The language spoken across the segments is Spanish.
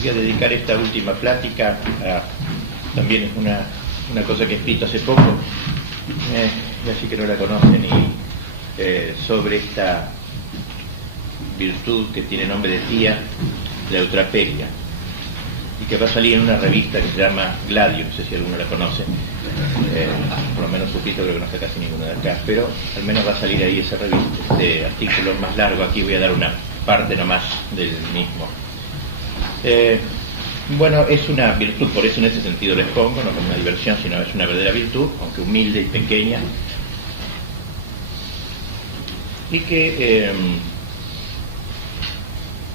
Voy a dedicar esta última plática a también es una cosa que he escrito hace poco, y así que no la conocen, sobre esta virtud que tiene nombre de tía, la eutrapelia, y que va a salir en una revista que se llama Gladio, no sé si alguno la conoce, por lo menos suscrito, creo que no está casi ninguno de acá, pero al menos va a salir ahí esa revista, este artículo más largo. Aquí voy a dar una parte nomás del mismo. Bueno, es una virtud, por eso en ese sentido les pongo, no como una diversión, sino es una verdadera virtud, aunque humilde y pequeña, y que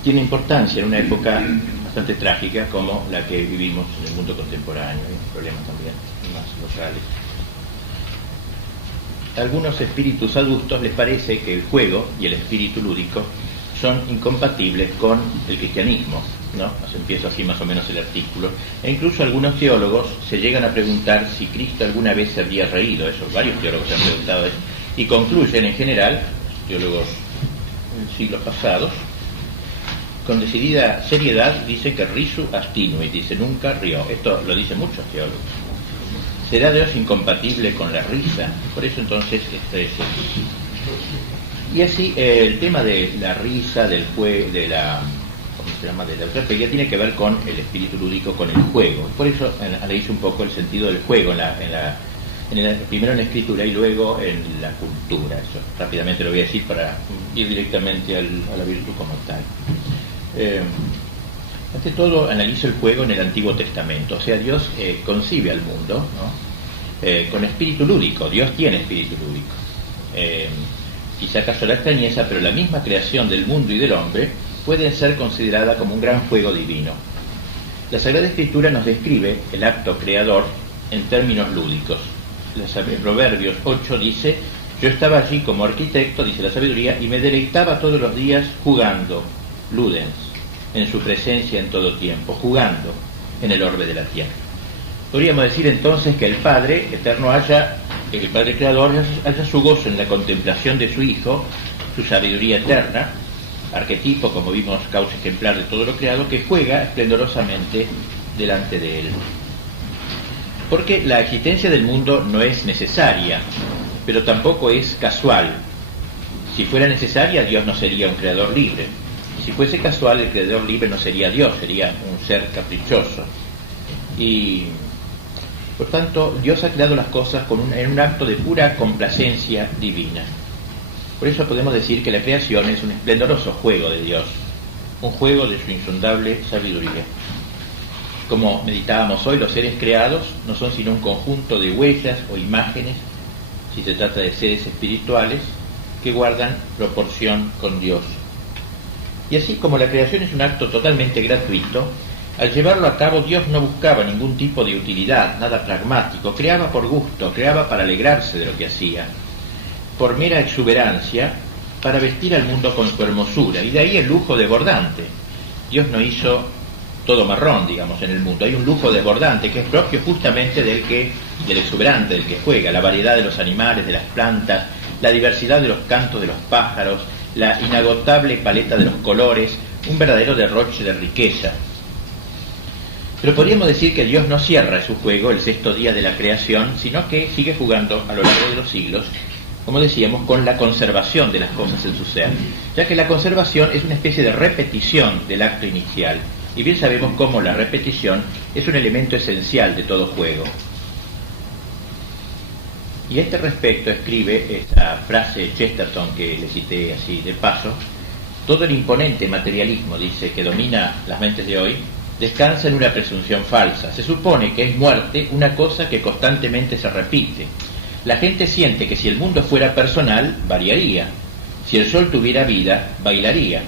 tiene importancia en una época bastante trágica como la que vivimos en el mundo contemporáneo. Hay problemas también más locales. A algunos espíritus adultos les parece que el juego y el espíritu lúdico son incompatibles con el cristianismo, ¿no? Empiezo así más o menos el artículo. E incluso algunos teólogos se llegan a preguntar si Cristo alguna vez se habría reído. Eso, varios teólogos se han preguntado eso. Y concluyen en general, teólogos en siglos pasados, con decidida seriedad, dice que risu abstinuit, dice nunca rió. Esto lo dicen muchos teólogos. ¿Será Dios incompatible con la risa? Por eso entonces y así el tema de la risa, del juego, de la eutrapelia, tiene que ver con el espíritu lúdico, con el juego. Por eso analizo un poco el sentido del juego primero en la escritura y luego en la cultura. Eso rápidamente lo voy a decir para ir directamente a la virtud como tal. Ante todo analizo el juego en el Antiguo Testamento. O sea, Dios concibe al mundo, ¿no? Con espíritu lúdico. Dios tiene espíritu lúdico. Quizá acaso la extrañeza, pero la misma creación del mundo y del hombre puede ser considerada como un gran juego divino. La Sagrada Escritura nos describe el acto creador en términos lúdicos. Proverbios 8 dice: yo estaba allí como arquitecto, dice la sabiduría, y me deleitaba todos los días jugando, ludens, en su presencia en todo tiempo, jugando en el orbe de la tierra. Podríamos decir entonces que el Padre eterno el Padre Creador haya su gozo en la contemplación de su Hijo, su sabiduría eterna, arquetipo, como vimos, causa ejemplar de todo lo creado, que juega esplendorosamente delante de él. Porque la existencia del mundo no es necesaria, pero tampoco es casual. Si fuera necesaria, Dios no sería un creador libre. Si fuese casual, el creador libre no sería Dios, sería un ser caprichoso. Y por tanto, Dios ha creado las cosas en un acto de pura complacencia divina. Por eso podemos decir que la creación es un esplendoroso juego de Dios, un juego de su insondable sabiduría. Como meditábamos hoy, los seres creados no son sino un conjunto de huellas o imágenes, si se trata de seres espirituales, que guardan proporción con Dios. Y así como la creación es un acto totalmente gratuito, al llevarlo a cabo Dios no buscaba ningún tipo de utilidad, nada pragmático, creaba por gusto, creaba para alegrarse de lo que hacía, por mera exuberancia, para vestir al mundo con su hermosura, y de ahí el lujo desbordante. Dios no hizo todo marrón, digamos, en el mundo. Hay un lujo desbordante que es propio justamente del exuberante, del que juega, la variedad de los animales, de las plantas, la diversidad de los cantos de los pájaros, la inagotable paleta de los colores, un verdadero derroche de riqueza. Pero podríamos decir que Dios no cierra su juego el sexto día de la creación, sino que sigue jugando a lo largo de los siglos, como decíamos, con la conservación de las cosas en su ser, ya que la conservación es una especie de repetición del acto inicial, y bien sabemos cómo la repetición es un elemento esencial de todo juego. Y a este respecto escribe esta frase Chesterton que le cité así de paso: todo el imponente materialismo, dice, que domina las mentes de hoy, descansa en una presunción falsa. Se supone que es muerte una cosa que constantemente se repite. La gente siente que si el mundo fuera personal, variaría. Si el sol tuviera vida, bailaría.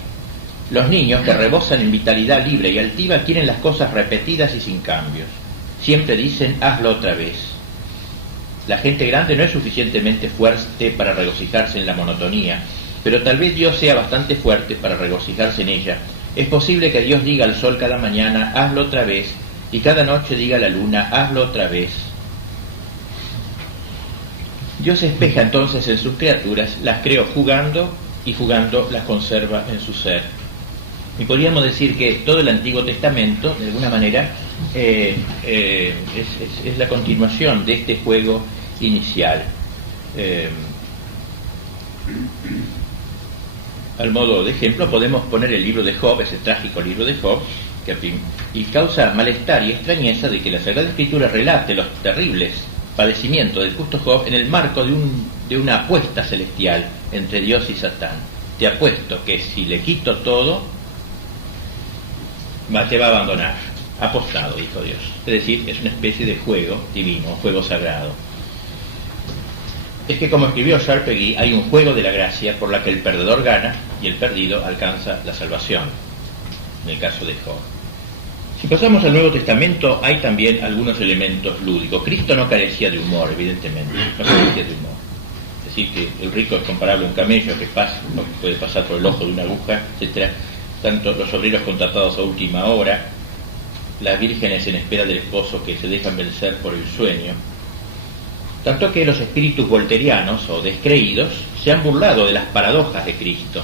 Los niños, que rebosan en vitalidad libre y altiva, quieren las cosas repetidas y sin cambios. Siempre dicen, hazlo otra vez. La gente grande no es suficientemente fuerte para regocijarse en la monotonía, pero tal vez Dios sea bastante fuerte para regocijarse en ella. Es posible que Dios diga al sol cada mañana, hazlo otra vez, y cada noche diga a la luna, hazlo otra vez. Dios espeja entonces en sus criaturas, las creó jugando, y jugando las conserva en su ser. Y podríamos decir que todo el Antiguo Testamento, de alguna manera, es la continuación de este juego inicial. Al modo de ejemplo, podemos poner el libro de Job, ese trágico libro de Job, y causa malestar y extrañeza de que la Sagrada Escritura relate los terribles padecimientos del justo Job en el marco de una apuesta celestial entre Dios y Satán. Te apuesto que si le quito todo, te va a abandonar. Apostado, dijo Dios. Es decir, es una especie de juego divino, un juego sagrado. Es que, como escribió Charpegui, hay un juego de la gracia por la que el perdedor gana y el perdido alcanza la salvación, en el caso de Job. Si pasamos al Nuevo Testamento, hay también algunos elementos lúdicos. Cristo no carecía de humor, evidentemente, no carecía de humor. Es decir, que el rico es comparable a un camello que no puede pasar por el ojo de una aguja, etc. Tanto los obreros contratados a última hora, las vírgenes en espera del esposo que se dejan vencer por el sueño, tanto que los espíritus volterianos o descreídos se han burlado de las paradojas de Cristo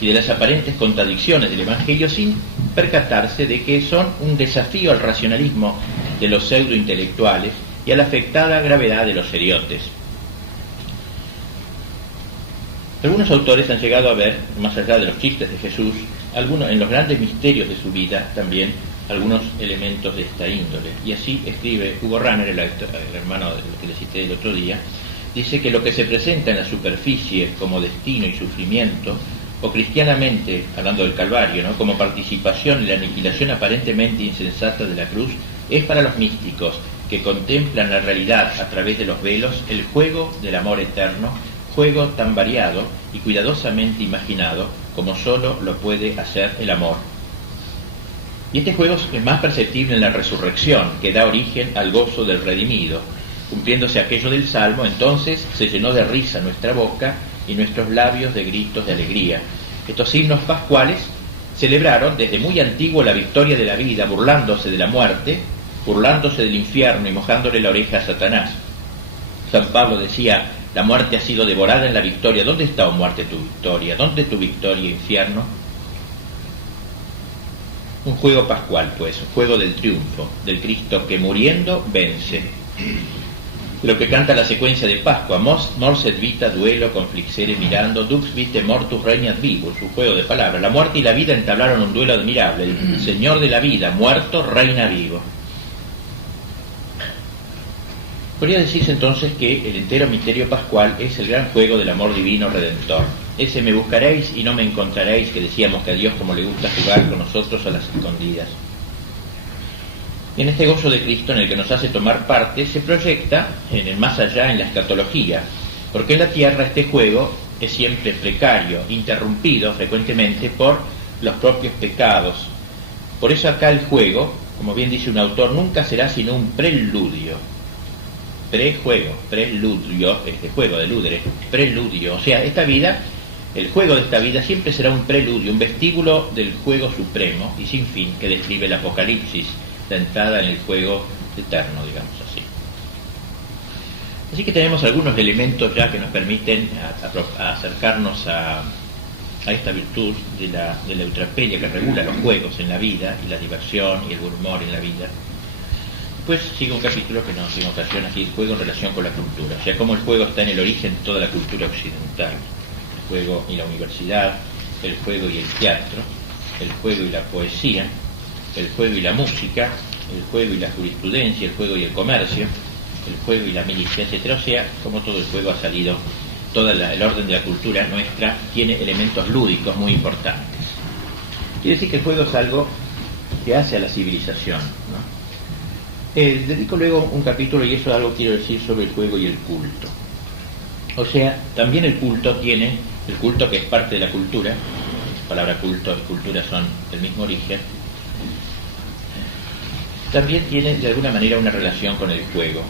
y de las aparentes contradicciones del Evangelio sin percatarse de que son un desafío al racionalismo de los pseudointelectuales y a la afectada gravedad de los seriotes. Algunos autores han llegado a ver, más allá de los chistes de Jesús, en los grandes misterios de su vida también algunos elementos de esta índole. Y así escribe Hugo Ranner, el hermano del que le cité el otro día, dice que lo que se presenta en la superficie como destino y sufrimiento, o cristianamente, hablando del Calvario, ¿no?, como participación en la aniquilación aparentemente insensata de la cruz, es para los místicos que contemplan la realidad a través de los velos el juego del amor eterno, juego tan variado y cuidadosamente imaginado como solo lo puede hacer el amor. Y este juego es más perceptible en la resurrección, que da origen al gozo del redimido. Cumpliéndose aquello del Salmo, entonces se llenó de risa nuestra boca y nuestros labios de gritos de alegría. Estos himnos pascuales celebraron desde muy antiguo la victoria de la vida, burlándose de la muerte, burlándose del infierno y mojándole la oreja a Satanás. San Pablo decía: la muerte ha sido devorada en la victoria. ¿Dónde está, oh muerte, tu victoria? ¿Dónde tu victoria, infierno? Un juego pascual, pues, un juego del triunfo, del Cristo que muriendo vence. Lo que canta la secuencia de Pascua: mors et vita duelo conflixere mirando, dux vitae mortus regnat vivus, un juego de palabras. La muerte y la vida entablaron un duelo admirable. El Señor de la vida, muerto, reina vivo. Podría decirse entonces que el entero misterio pascual es el gran juego del amor divino redentor. Ese me buscaréis y no me encontraréis, que decíamos que a Dios como le gusta jugar con nosotros a las escondidas. Y en este gozo de Cristo en el que nos hace tomar parte, se proyecta en el más allá, en la escatología, porque en la tierra este juego es siempre precario, interrumpido frecuentemente por los propios pecados. Por eso acá el juego, como bien dice un autor, nunca será sino un preludio. Prejuego, preludio, este juego de ludre, preludio. O sea, esta vida, el juego de esta vida siempre será un preludio, un vestíbulo del juego supremo y sin fin que describe el Apocalipsis, la entrada en el juego eterno, digamos así. Así que tenemos algunos elementos ya que nos permiten acercarnos a esta virtud de la eutrapelia que regula los juegos en la vida y la diversión y el buen humor en la vida. Después sigue un capítulo que nos ocasiona aquí el juego en relación con la cultura, o sea, cómo el juego está en el origen de toda la cultura occidental. El juego y la universidad, el juego y el teatro, el juego y la poesía, el juego y la música, el juego y la jurisprudencia, el juego y el comercio, el juego y la milicia, etc. O sea, como todo el juego ha salido, todo el orden de la cultura nuestra tiene elementos lúdicos muy importantes. Quiere decir que el juego es algo que hace a la civilización, ¿no? Dedico luego un capítulo, y eso es algo que quiero decir sobre el juego y el culto. O sea, también el culto que es parte de la cultura, la palabra culto y cultura son del mismo origen, también tiene de alguna manera una relación con el juego.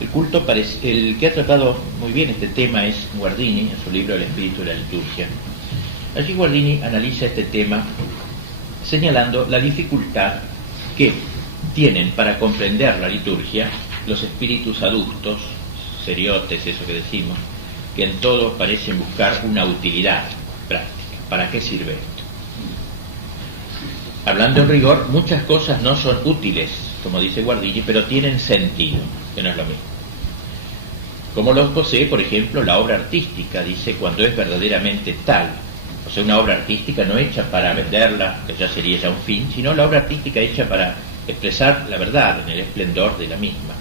El culto, el que ha tratado muy bien este tema es Guardini, en su libro El espíritu de la liturgia. Allí Guardini analiza este tema señalando la dificultad que tienen para comprender la liturgia los espíritus adultos, seriotes, eso que decimos, que en todo parecen buscar una utilidad práctica. ¿Para qué sirve esto? hablando en rigor, muchas cosas no son útiles, como dice Guardini, pero tienen sentido, que no es lo mismo. Como los posee, por ejemplo, la obra artística, dice, cuando es verdaderamente tal. O sea, una obra artística no hecha para venderla, que ya sería ya un fin, sino la obra artística hecha para expresar la verdad en el esplendor de la misma.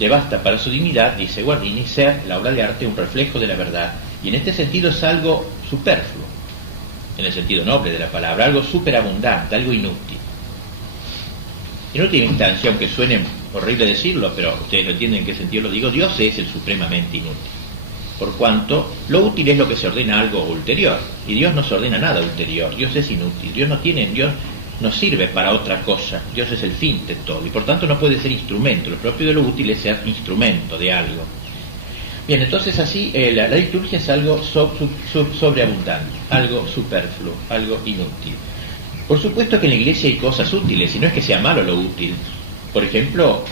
Le basta para su dignidad, dice Guardini, ser la obra de arte un reflejo de la verdad, y en este sentido es algo superfluo, en el sentido noble de la palabra, algo superabundante, algo inútil. En última instancia, aunque suene horrible decirlo, pero ustedes lo entienden en qué sentido lo digo, Dios es el supremamente inútil, por cuanto lo útil es lo que se ordena a algo ulterior, y Dios no se ordena nada ulterior. Dios es inútil, Dios no sirve para otra cosa, Dios es el fin de todo, y por tanto no puede ser instrumento. Lo propio de lo útil es ser instrumento de algo. Bien, entonces así la liturgia es algo sobreabundante, algo superfluo, algo inútil. Por supuesto que en la Iglesia hay cosas útiles, y no es que sea malo lo útil. Por ejemplo,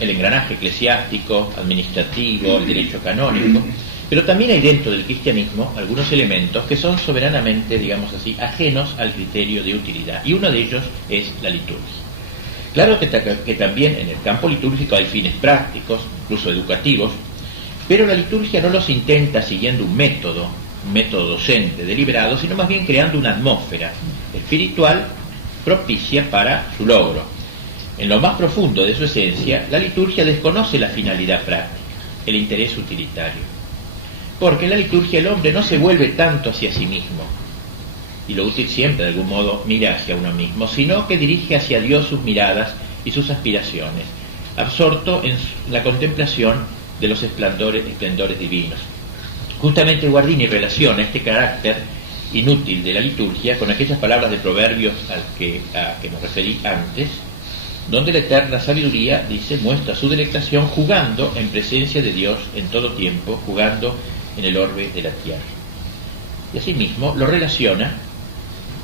el engranaje eclesiástico, administrativo, el derecho canónico, pero también hay dentro del cristianismo algunos elementos que son soberanamente, digamos así, ajenos al criterio de utilidad, y uno de ellos es la liturgia. Claro que también en el campo litúrgico hay fines prácticos, incluso educativos, pero la liturgia no los intenta siguiendo un método docente deliberado, sino más bien creando una atmósfera espiritual propicia para su logro. En lo más profundo de su esencia, la liturgia desconoce la finalidad práctica, el interés utilitario. Porque en la liturgia el hombre no se vuelve tanto hacia sí mismo, y lo útil siempre de algún modo mira hacia uno mismo, sino que dirige hacia Dios sus miradas y sus aspiraciones, absorto en la contemplación de los esplendores divinos. Justamente Guardini relaciona este carácter inútil de la liturgia con aquellas palabras de Proverbios a que me referí antes, donde la eterna sabiduría, dice, muestra su delectación jugando en presencia de Dios en todo tiempo, jugando en el orbe de la tierra. Y asimismo lo relaciona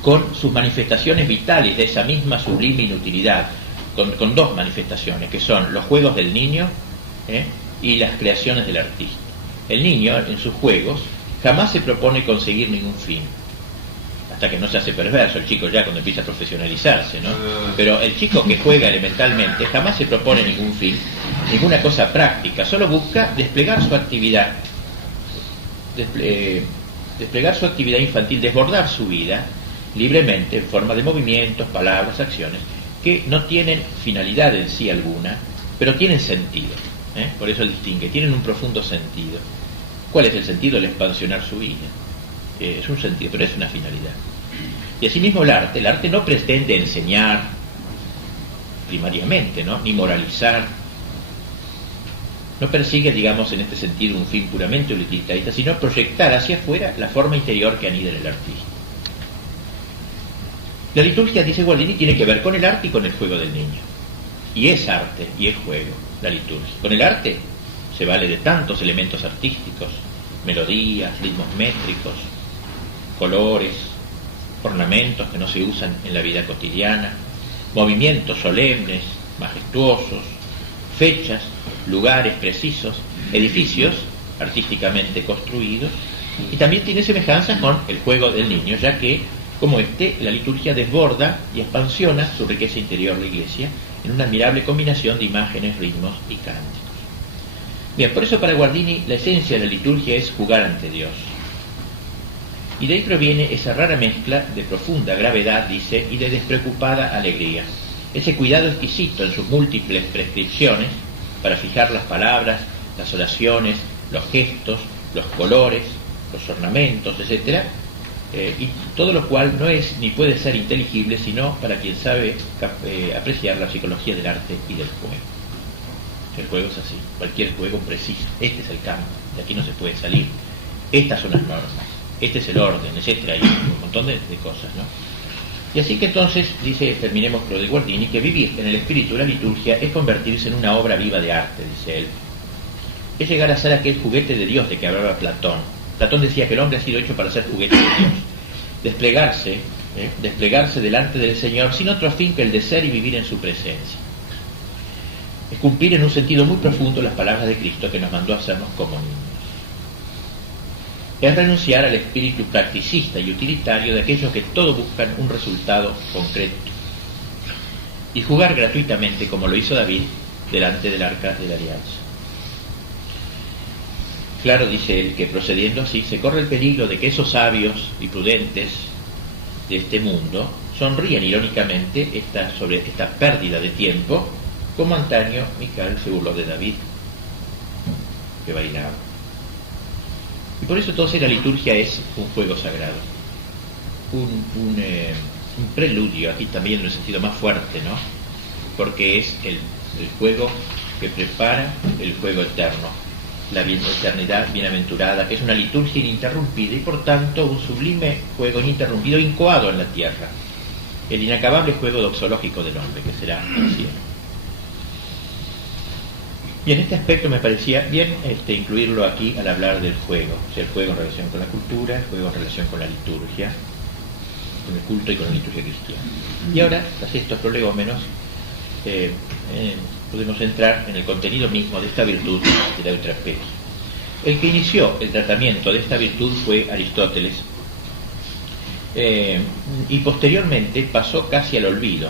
con sus manifestaciones vitales de esa misma sublime inutilidad, con dos manifestaciones, que son los juegos del niño y las creaciones del artista. El niño, en sus juegos, jamás se propone conseguir ningún fin, hasta que no se hace perverso el chico ya cuando empieza a profesionalizarse, ¿no? Pero el chico que juega elementalmente jamás se propone ningún fin, ninguna cosa práctica, solo busca desplegar su actividad, desplegar su actividad infantil, desbordar su vida libremente en forma de movimientos, palabras, acciones, que no tienen finalidad en sí alguna, pero tienen sentido. Por eso él distingue, tienen un profundo sentido. ¿Cuál es el sentido? El expansionar su vida. Es un sentido, pero es una finalidad. Y asimismo el arte no pretende enseñar primariamente, ¿no? Ni moralizar, no persigue, digamos, en este sentido un fin puramente utilitarista, sino proyectar hacia afuera la forma interior que anida en el artista. La liturgia, dice Guardini, tiene que ver con el arte y con el juego del niño. Y es arte y es juego, la liturgia. Con el arte se vale de tantos elementos artísticos, melodías, ritmos métricos, colores, ornamentos que no se usan en la vida cotidiana, movimientos solemnes, majestuosos, fechas, lugares precisos, edificios artísticamente construidos, y también tiene semejanzas con el juego del niño, ya que, como la liturgia desborda y expansiona su riqueza interior de la Iglesia en una admirable combinación de imágenes, ritmos y cánticos. Bien, por eso para Guardini la esencia de la liturgia es jugar ante Dios. Y de ahí proviene esa rara mezcla de profunda gravedad, dice, y de despreocupada alegría. Ese cuidado exquisito en sus múltiples prescripciones para fijar las palabras, las oraciones, los gestos, los colores, los ornamentos, etc., y todo lo cual no es ni puede ser inteligible sino para quien sabe apreciar la psicología del arte y del juego. El juego es así, cualquier juego preciso. Este es el campo, de aquí no se puede salir. Estas son las normas, este es el orden, etcétera, y un montón de cosas, ¿no? Y así que entonces, terminemos con lo de Guardini, que vivir en el espíritu de la liturgia es convertirse en una obra viva de arte, dice él. Es llegar a ser aquel juguete de Dios de que hablaba Platón. Platón decía que el hombre ha sido hecho para ser juguete de Dios. Desplegarse delante del Señor sin otro fin que el de ser y vivir en su presencia. Es cumplir en un sentido muy profundo las palabras de Cristo que nos mandó a hacernos como niños. Es renunciar al espíritu practicista y utilitario de aquellos que todo buscan un resultado concreto, y jugar gratuitamente, como lo hizo David, delante del arca de la alianza. Claro, dice él, que procediendo así se corre el peligro de que esos sabios y prudentes de este mundo sonrían irónicamente sobre esta pérdida de tiempo, como antaño Mical se burló de David, que bailaba. Y por eso entonces la liturgia es un juego sagrado, un preludio, aquí también en el sentido más fuerte, ¿no? Porque es el juego que prepara el juego eterno, la eternidad bienaventurada, que es una liturgia ininterrumpida y por tanto un sublime juego ininterrumpido incoado en la tierra, el inacabable juego doxológico del hombre, que será el cielo. Y en este aspecto me parecía bien incluirlo aquí al hablar del juego, o sea, el juego en relación con la cultura, el juego en relación con la liturgia, con el culto y con la liturgia cristiana. Y ahora, tras estos prolegómenos, podemos entrar en el contenido mismo de esta virtud de la eutrapelia. El que inició el tratamiento de esta virtud fue Aristóteles, y posteriormente pasó casi al olvido,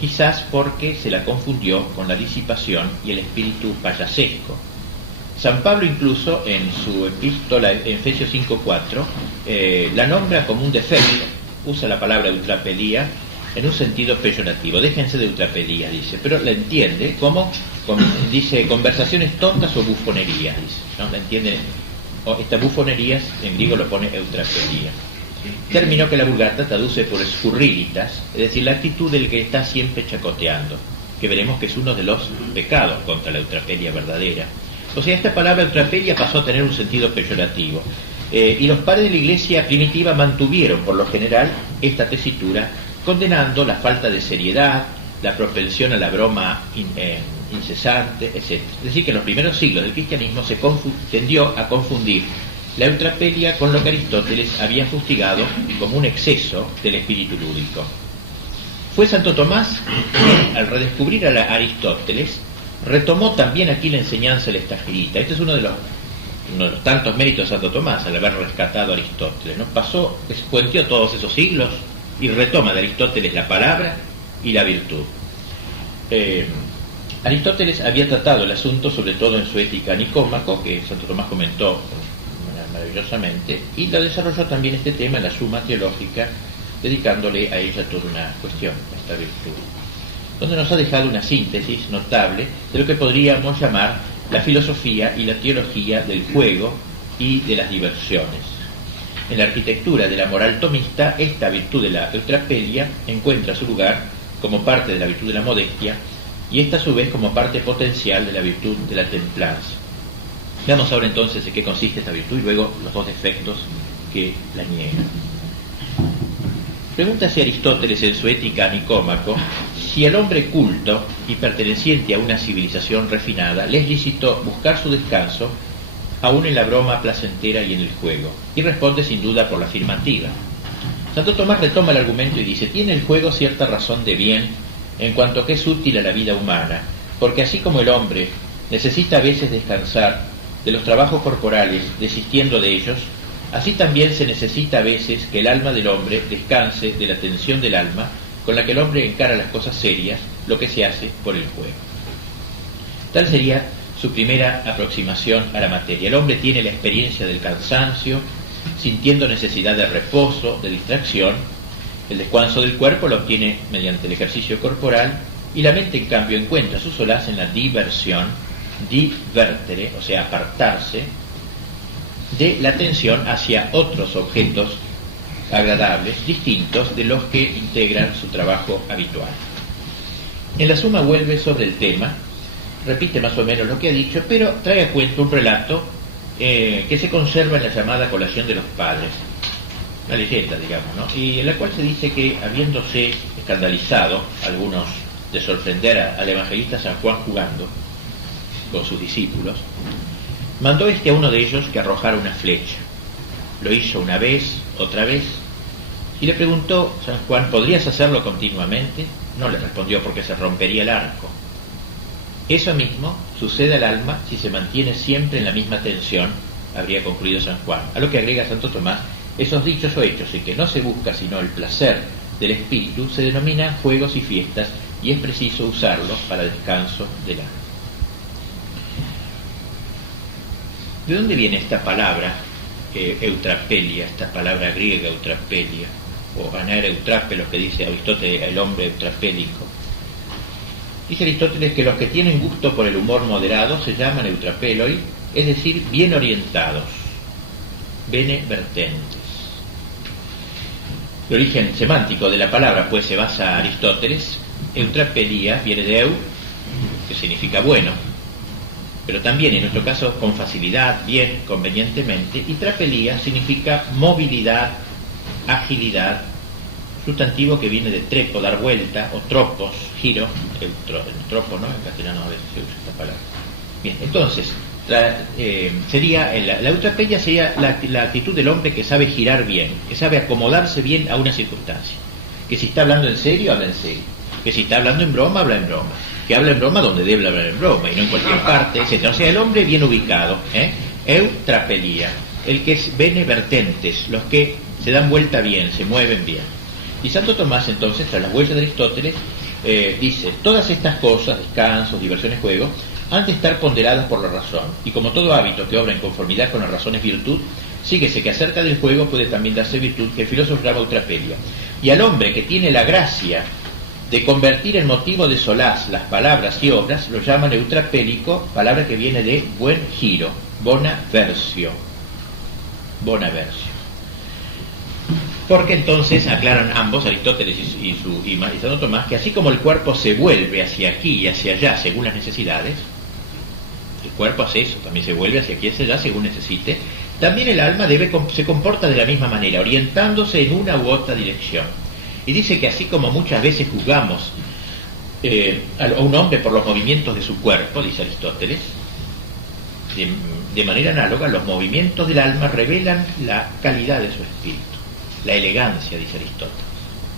quizás porque se la confundió con la disipación y el espíritu payasesco. San Pablo incluso en su epístola en Efesios 5:4 la nombra como un defecto, usa la palabra eutrapelia en un sentido peyorativo. Déjense de eutrapelia, dice, pero la entiende como dice, conversaciones tontas o bufonerías, dice, ¿no? La entiende, estas bufonerías en griego lo pone eutrapelia. Término que la Vulgata traduce por scurrilitas, es decir, la actitud del que está siempre chacoteando, que veremos que es uno de los pecados contra la eutrapelia verdadera. O sea, esta palabra eutrapelia pasó a tener un sentido peyorativo, y los padres de la Iglesia primitiva mantuvieron por lo general esta tesitura, condenando la falta de seriedad, la propensión a la broma incesante, etc. Es decir, que en los primeros siglos del cristianismo se tendió a confundir la eutrapelia con lo que Aristóteles había fustigado como un exceso del espíritu lúdico. Fue Santo Tomás quien, al redescubrir a Aristóteles, retomó también aquí la enseñanza de la Estagirita. Este es uno de los tantos méritos de Santo Tomás, al haber rescatado a Aristóteles, ¿no? Puenteó todos esos siglos y retoma de Aristóteles la palabra y la virtud. Aristóteles había tratado el asunto sobre todo en su Ética a Nicómaco, que Santo Tomás comentó maravillosamente, y lo desarrolló también este tema en la Suma Teológica, dedicándole a ella toda una cuestión, a esta virtud, donde nos ha dejado una síntesis notable de lo que podríamos llamar la filosofía y la teología del juego y de las diversiones. En la arquitectura de la moral tomista, esta virtud de la eutrapelia encuentra su lugar como parte de la virtud de la modestia, y esta a su vez como parte potencial de la virtud de la templanza. Veamos ahora entonces en qué consiste esta virtud y luego los dos defectos que la niegan. Pregúntase Aristóteles en su Ética a Nicómaco si al hombre culto y perteneciente a una civilización refinada le es lícito buscar su descanso aún en la broma placentera y en el juego, y responde sin duda por la afirmativa. Santo Tomás retoma el argumento y dice: tiene el juego cierta razón de bien en cuanto que es útil a la vida humana, porque así como el hombre necesita a veces descansar de los trabajos corporales, desistiendo de ellos, así también se necesita a veces que el alma del hombre descanse de la tensión del alma con la que el hombre encara las cosas serias, lo que se hace por el juego. Tal sería su primera aproximación a la materia. El hombre tiene la experiencia del cansancio, sintiendo necesidad de reposo, de distracción. El descanso del cuerpo lo obtiene mediante el ejercicio corporal, y la mente, en cambio, encuentra su solaz en la diversión, divertere, o sea, apartarse de la atención hacia otros objetos agradables, distintos de los que integran su trabajo habitual. En la Suma vuelve sobre el tema, repite más o menos lo que ha dicho, pero trae a cuento un relato que se conserva en la llamada Colación de los Padres, una leyenda, digamos, ¿no? Y en la cual se dice que, habiéndose escandalizado algunos de sorprender al evangelista San Juan jugando con sus discípulos, mandó a uno de ellos que arrojara una flecha. Lo hizo una vez, otra vez, y le preguntó San Juan: ¿podrías hacerlo continuamente? No le respondió, porque se rompería el arco. Eso mismo sucede al alma si se mantiene siempre en la misma tensión, habría concluido San Juan. A lo que agrega Santo Tomás: esos dichos o hechos en que no se busca sino el placer del espíritu se denominan juegos y fiestas y es preciso usarlos para descanso del alma. ¿De dónde viene esta palabra eutrapelia, esta palabra griega eutrapelia, o anaer eutrape, lo que dice Aristóteles, el hombre eutrapélico? Dice Aristóteles que los que tienen gusto por el humor moderado se llaman eutrapeloi, es decir, bien orientados, bene vertentes. El origen semántico de la palabra pues se basa en Aristóteles. Eutrapelia viene de eu, que significa bueno, pero también en nuestro caso con facilidad, bien, convenientemente, y trapelia significa movilidad, agilidad, sustantivo que viene de trepo, dar vuelta, o tropos, giro, tropo, ¿no? En castellano a veces se usa esta palabra. Bien, entonces, sería la eutrapelia sería la actitud del hombre que sabe girar bien, que sabe acomodarse bien a una circunstancia, que si está hablando en serio, habla en serio, que si está hablando en broma, habla en broma, que habla en broma donde debe hablar en broma y no en cualquier parte, etc. O sea, el hombre bien ubicado, eutrapelia, el que es bene vertentes, los que se dan vuelta bien, se mueven bien. Y Santo Tomás entonces, tras las vueltas de Aristóteles, dice, todas estas cosas, descansos, diversiones, juegos, han de estar ponderadas por la razón, y como todo hábito que obra en conformidad con la razón es virtud, síguese que acerca del juego puede también darse virtud, que el filósofo llama eutrapelia. Y al hombre que tiene la gracia de convertir en motivo de solaz las palabras y obras, lo llaman eutrapélico, palabra que viene de buen giro, bona versio. Porque entonces aclaran ambos, Aristóteles y Santo Tomás, que así como el cuerpo se vuelve hacia aquí y hacia allá según las necesidades, el cuerpo hace eso, también se vuelve hacia aquí y hacia allá según necesite, también el alma se comporta de la misma manera, orientándose en una u otra dirección. Y dice que así como muchas veces juzgamos a un hombre por los movimientos de su cuerpo, dice Aristóteles, de manera análoga los movimientos del alma revelan la calidad de su espíritu, la elegancia, dice Aristóteles.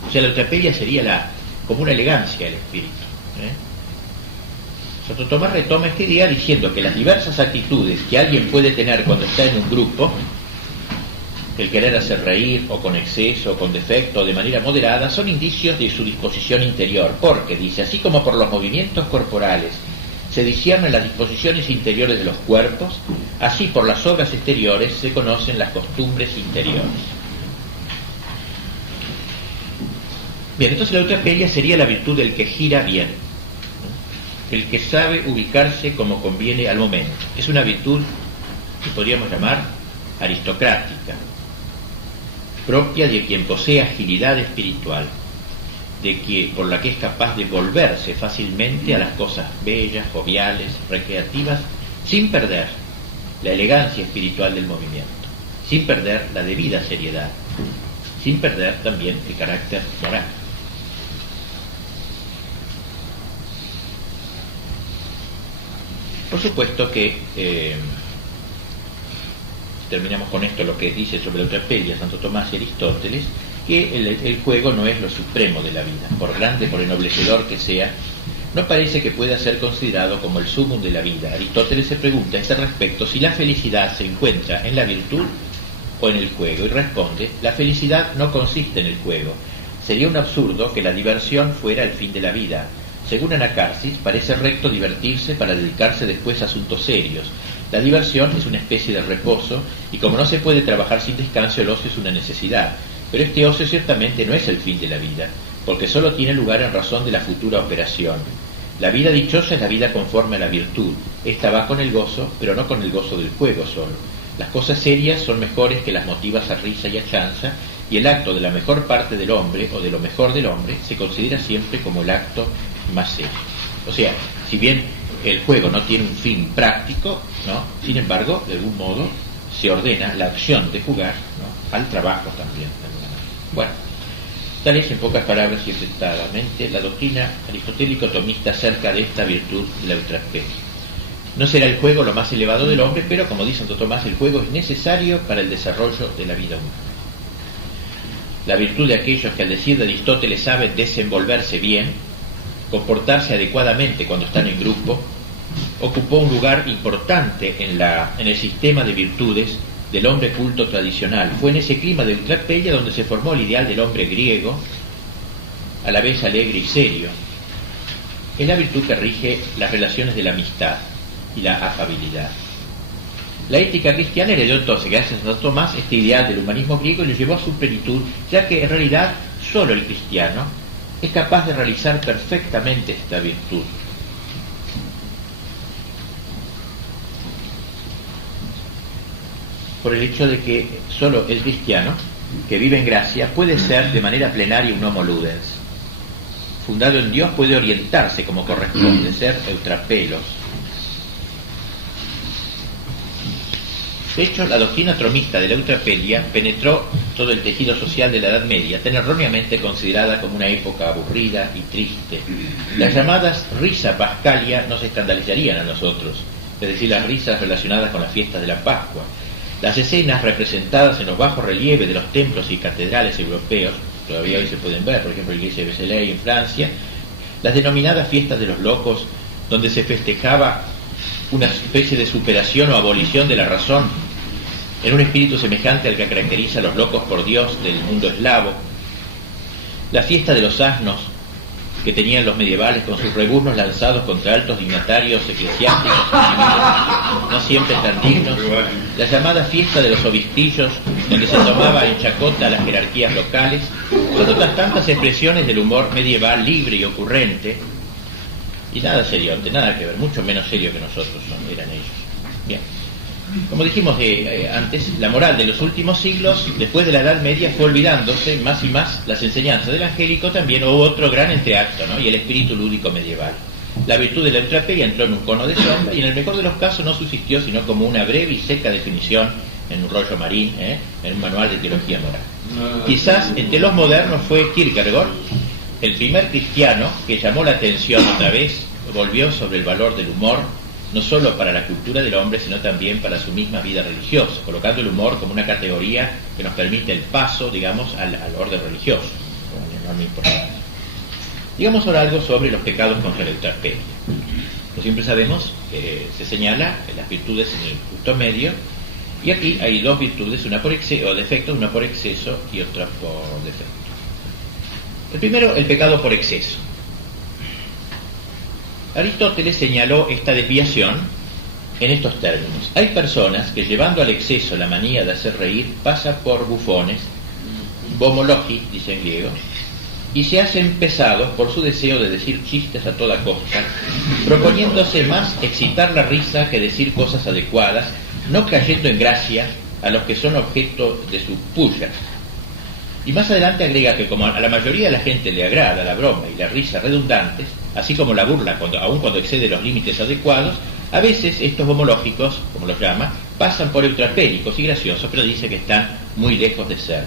O sea, la eutrapelia sería como una elegancia del espíritu. Santo Tomás retoma este idea diciendo que las diversas actitudes que alguien puede tener cuando está en un grupo, el querer hacer reír, o con exceso, o con defecto, o de manera moderada, son indicios de su disposición interior, porque, dice, así como por los movimientos corporales se disciernen las disposiciones interiores de los cuerpos, así por las obras exteriores se conocen las costumbres interiores. Bien, entonces la eutrapelia sería la virtud del que gira bien, el que sabe ubicarse como conviene al momento. Es una virtud que podríamos llamar aristocrática, propia de quien posee agilidad espiritual, por la que es capaz de volverse fácilmente a las cosas bellas, joviales, recreativas, sin perder la elegancia espiritual del movimiento, sin perder la debida seriedad, sin perder también el carácter moral. Por supuesto que terminamos con esto, lo que dice sobre la eutrapelia Santo Tomás y Aristóteles, que el juego no es lo supremo de la vida, por grande, por ennoblecedor que sea, no parece que pueda ser considerado como el sumum de la vida. Aristóteles se pregunta a este respecto si la felicidad se encuentra en la virtud o en el juego, y responde, la felicidad no consiste en el juego, sería un absurdo que la diversión fuera el fin de la vida. Según Anacarsis, parece recto divertirse para dedicarse después a asuntos serios. La diversión es una especie de reposo, y como no se puede trabajar sin descanso, el ocio es una necesidad. Pero este ocio ciertamente no es el fin de la vida, porque solo tiene lugar en razón de la futura operación. La vida dichosa es la vida conforme a la virtud. Esta va con el gozo, pero no con el gozo del juego solo. Las cosas serias son mejores que las motivas a risa y a chanza, y el acto de la mejor parte del hombre, o de lo mejor del hombre, se considera siempre como el acto más serio. O sea, si bien el juego no tiene un fin práctico, ¿no?, sin embargo, de algún modo, se ordena la acción de jugar, ¿no?, al trabajo también. Bueno, tal es en pocas palabras y acertadamente la doctrina aristotélico-tomista acerca de esta virtud de la eutrapelia. No será el juego lo más elevado del hombre, pero como dice Santo Tomás, el juego es necesario para el desarrollo de la vida humana. La virtud de aquellos que, al decir de Aristóteles, saben desenvolverse bien, comportarse adecuadamente cuando están en grupo, ocupó un lugar importante en el sistema de virtudes del hombre culto tradicional. Fue en ese clima de eutrapelia donde se formó el ideal del hombre griego, a la vez alegre y serio, es la virtud que rige las relaciones de la amistad y la afabilidad. La ética cristiana heredó entonces, gracias a Santo Tomás, este ideal del humanismo griego y lo llevó a su plenitud, ya que en realidad solo el cristiano es capaz de realizar perfectamente esta virtud. Por el hecho de que solo el cristiano que vive en gracia puede ser de manera plenaria un homo ludens. Fundado en Dios puede orientarse como corresponde, ser eutrapelos. De hecho, la doctrina tromista de la eutrapelia penetró todo el tejido social de la Edad Media, tan erróneamente considerada como una época aburrida y triste. Las llamadas risa pascalia nos escandalizarían a nosotros, es decir, las risas relacionadas con las fiestas de la Pascua. Las escenas representadas en los bajos relieves de los templos y catedrales europeos, todavía hoy se pueden ver, por ejemplo, en la iglesia de Vézelay en Francia, las denominadas fiestas de los locos, donde se festejaba una especie de superación o abolición de la razón en un espíritu semejante al que caracteriza a los locos por Dios del mundo eslavo. La fiesta de los asnos que tenían los medievales con sus rebuznos lanzados contra altos dignatarios eclesiásticos no siempre tan dignos, la llamada fiesta de los obispillos, donde se tomaba en chacota a las jerarquías locales, son otras tantas expresiones del humor medieval libre y ocurrente, y nada seriote, nada que ver, mucho menos serio que nosotros eran ellos. Bien. Como dijimos antes, la moral de los últimos siglos, después de la Edad Media, fue olvidándose más y más las enseñanzas del angélico. También hubo otro gran entreacto, ¿no? Y el espíritu lúdico medieval. La virtud de la eutrapelia entró en un cono de sombra y en el mejor de los casos no subsistió sino como una breve y seca definición en un rollo marín, en un manual de teología moral. Quizás entre los modernos fue Kierkegaard, el primer cristiano que llamó la atención otra vez, volvió sobre el valor del humor, no solo para la cultura del hombre, sino también para su misma vida religiosa, colocando el humor como una categoría que nos permite el paso, digamos, al orden religioso, con enorme importancia. Digamos ahora algo sobre los pecados contra la eutrapelia. Como siempre sabemos, se señala las virtudes en el justo medio, y aquí hay dos virtudes, una por exceso, o defectos, una por exceso y otra por defecto. El primero, el pecado por exceso. Aristóteles señaló esta desviación en estos términos. Hay personas que, llevando al exceso la manía de hacer reír, pasan por bufones, bomologi, dice en griego, y se hacen pesados por su deseo de decir chistes a toda costa, proponiéndose más excitar la risa que decir cosas adecuadas, no cayendo en gracia a los que son objeto de su puya. Y más adelante agrega que como a la mayoría de la gente le agrada la broma y la risa redundantes, así como la burla aun cuando excede los límites adecuados, a veces estos homológicos, como los llama, pasan por eutrapélicos y graciosos, pero dice que están muy lejos de ser.